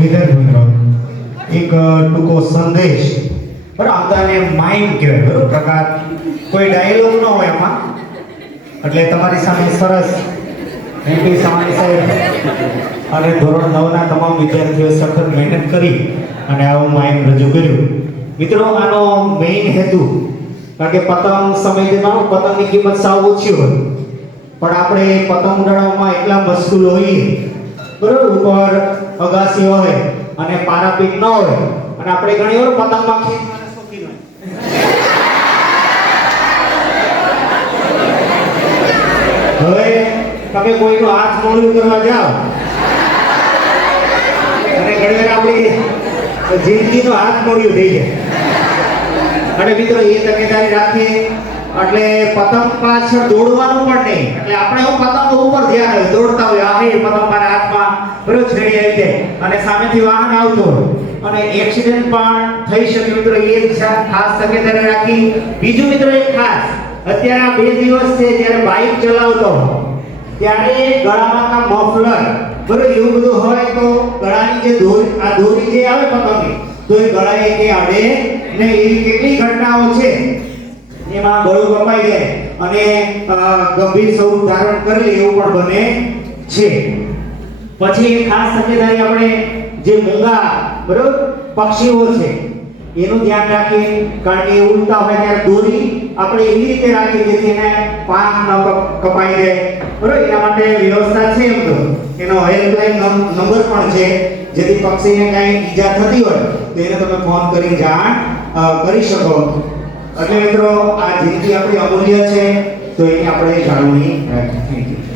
મિત્રો એક ટૂંકો સંદેશ. બરાબર આમ તો આને કહેવાય, બરાબર? પ્રકાર કોઈ ડાયલોગ ન હોય એમાં એટલે તમારી સામે સરસ. એમપી સામાની સાહેબ. અને ધોરણ નવના તમામ વિદ્યાર્થીઓએ સખત મહેનત કરી અને આવું માઇન્ડ રજૂ કર્યું. મિત્રો, આનો મેઇન હેતુ, કારણ કે પતંગ સમય દરમિયાન પતંગની કિંમત સાવ ઓછી હોય. પણ આપણે પતંગ ઉડાડવામાં એટલા મશગુલ હોઈએ. બરોબર, ઉપર અગાસી હોય અને પારાપીટ ન હોય. અને આપણે ઘણી વાર પતંગમાં ખેંચવાના હવે તમે કોઈનો હાથ મોડું કરવા જાઓ. અને ઘણી વાર આપણી જિંદગીનો હાથ મોડ્યું થઈ જાય. અને મિત્રો, એ તકેદારી રાખીએ એટલે પતંગ પાછળ દોડવાનું પણ નહીં. એટલે આપણે હું પતંગ ઉપર ધ્યાન દોડતા હોય. આ પતંગ, મારા હાથમાં બરોબર છેડી આવી જાય અને સામેથી વાહન આવતું હોય. અને એક્સિડન્ટ પણ થઈ શકે મિત્રો, એ ખાસ તકેદારી રાખી. બીજું મિત્રો એક ખાસ. અત્યારે આ બે દિવસ છે જ્યારે બાઇક ચલાવતો ત્યારે ગળામાં મફલર બરોબર એવું બધું હોય તો ગળાની જે દોરી આ દોરી જે આવે પતંગની, તો એ ગળાએ કે આવે ને એવી કેટલી ઘટનાઓ છે. એમાં ગળું કપાઈ જાય અને ગંભીર સ્વરૂપ ધારણ કરી એવું પણ બને છે. પછી એક ખાસ તકેદારી આપણે જે મૂંગા, બરોબર? પક્ષીઓ છે, એનું ધ્યાન રાખીએ, કારણ કે એ ઉડતા હોય ત્યારે દોરી આપણે એવી રીતે રાખીએ જેથી એને પાંખ ન કપાઈ જાય બરોબર? એના માટે વ્યવસ્થા છે એમ તો. એનો હેલ્પલાઇન નંબર પણ છે. જેથી પક્ષીને કાંઈ ઈજા થતી હોય, તો એને તમે ફોન કરી જાણ કરી શકો. એટલે મિત્રો આ જિંદગી આપણી અમૂલ્ય છે તો એની આપણે થેન્ક યુ